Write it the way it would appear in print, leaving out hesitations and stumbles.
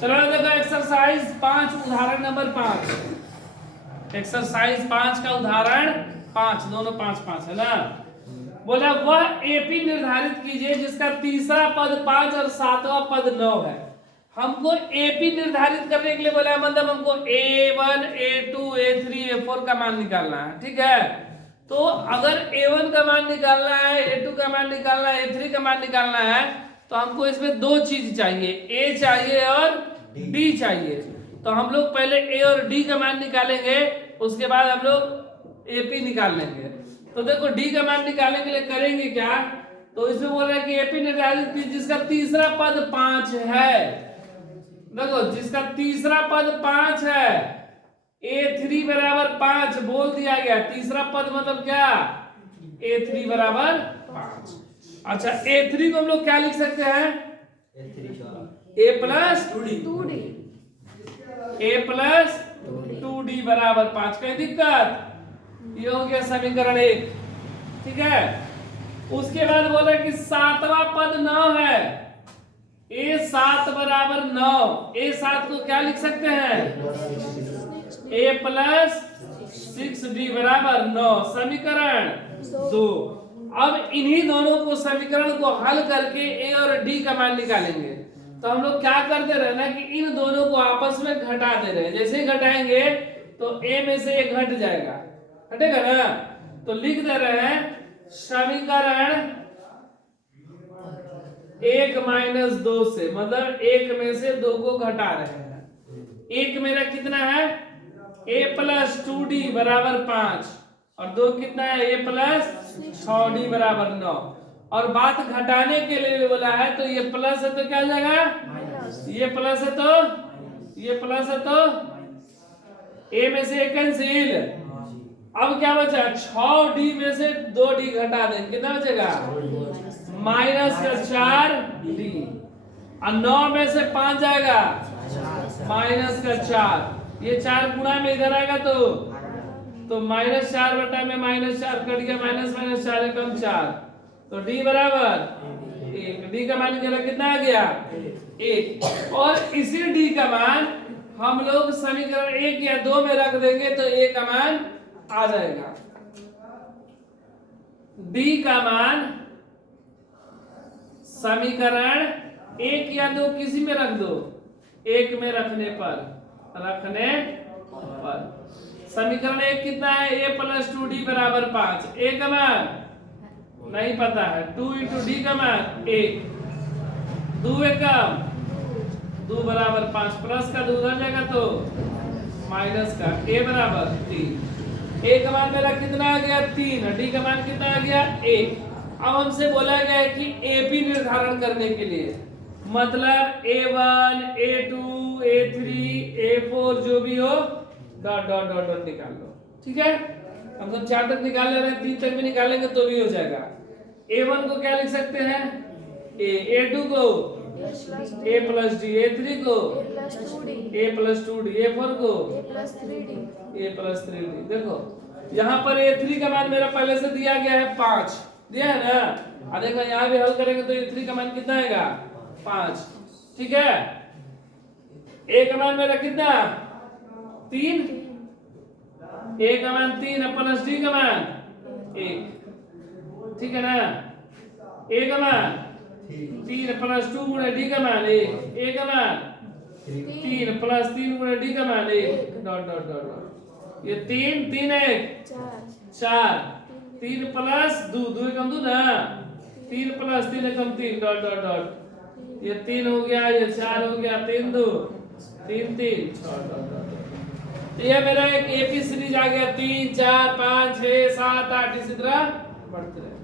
चलो देखो एक्सरसाइज 5 उदाहरण नंबर 5। एक्सरसाइज 5 का उदाहरण 5, दोनों 5 5 है ना। बोला वह एपी निर्धारित कीजिए जिसका तीसरा पद 5 और सातवां पद 9 है। हमको एपी निर्धारित करने के लिए बोला है, मतलब हमको a1 a2 a3 a4 का मान निकालना है, ठीक है। तो अगर a1 का मान निकालना है, a2 का मान निकालना है, a3 का मान निकालना है, तो हमको इसमें दो चीज चाहिए, a चाहिए और d चाहिए। तो हम लोग पहले a और d का मान निकालेंगे, उसके बाद हम लोग ap निकाल लेंगे। तो देखो d का मान निकालने के लिए करेंगे क्या, तो इसमें बोल रहा है कि ap निर्धारित कीजिए जिसका तीसरा पद 5 है। देखो जिसका तीसरा पद 5 है, a3 बराबर 5 बोल दिया गया। तीसरा पद मतलब क्या, a3 बराबर 5। अच्छा a3 को हम लोग क्या लिख सकते हैं, a plus 2d, a plus 2d बराबर 5। कोई दिक्कत, ये हो गया समीकरण 1, ठीक है। उसके बाद बोला कि सातवां पद 9 है, a7 बराबर 9। a7 को क्या लिख सकते हैं, a प्लस 6d बराबर 9, समीकरण 2। अब इन्हीं दोनों को समीकरण को हल करके a और d का मान निकालेंगे। तो हम लोग क्या करते रहे ना कि इन दोनों को आपस में घटा दे रहे हैं। जैसे ही घटाएंगे तो a में से a घट जाएगा, घटेगा ना। तो लिख दे रहे हैं समीकरण 1 माइनस 2 से, मतलब 1 में से 2 को घटा रहे हैं। 1 मेरा कितना है, a प्लस 2d बराबर 5, और 2 कितना है, a प्लस 6d बराबर 9। और बात घटाने के लिए बोला है, तो ये प्लस है तो क्या हो जाएगा, ये प्लस है तो ये प्लस है तो a में से कैंसिल। अब क्या बचा, 6d में से 2d घटा दें, कितना बचेगा, माइनस का 4d। और 9 में से 5 जाएगा, माइनस का 4। ये 4 गुणा में इधर आएगा तो माइनस 4 बटा में माइनस 4 कट गया, माइनस माइनस 4 कम 4, तो d बराबर 1। d का मान कितना आ गया, 1। और इसी d का मान हम लोग समीकरण 1 या 2 में रख देंगे तो a का मान आ जाएगा। d का मान समीकरण 1 या 2 किसी में रख दो, 1 में रखने पर समीकरण 1 कितना है, a प्लस 2d बराबर 5। a का मान नहीं पता है, 2 इंटू d का मान 1, 2 एकम 2 बराबर 5, प्लस का 2 उधर जाएगा तो माइनस का, a बराबर 3। a का मान मेरा कितना आ गया, 3, d का मान कितना आ गया, 1। अब हमसे बोला गया है कि एपी निर्धारण करने के लिए, मतलब a1 a2 a3 a4 जो भी हो डॉट डॉट डॉट डॉट निकाल लो, ठीक है। हम तो 4 तक निकाल ले रहे हैं, 3 तक भी निकालेंगे तो भी हो जाएगा। a1 को क्या लिख सकते हैं, a, a2 को a प्लस d, a3 को a प्लस 2d, a4 को a प्लस 3d। देखो यहाँ पर a3 का मान मेरा पहले से दिया गया है 5, दिया है ना। देखो यहाँ भी हल करेंगे तो a3 का मान कितना आएगा, 5, ठीक है। a का मान मेरा कितना, 3, a का मान 3 है, प्लस d का मान 1, ठीक है ना। a का मान 3 प्लस 2 गुणे d का मान 1, a का मान 3 प्लस 3 गुणे d का मान 1, डॉट डॉट डॉट। ये 3 3 1 4, 3 प्लस 2 2 एकम 2 ना, 3 प्लस 3 एकम 3, डॉट डॉट डॉट। ये 3 हो गया, ये 4 हो गया, 3 2 3 3 6 डॉट डॉट। ये मेरा एक एपी सीरीज आ गया, 3 4 5 6 7 8 इसी तरह बढ़ते रहे।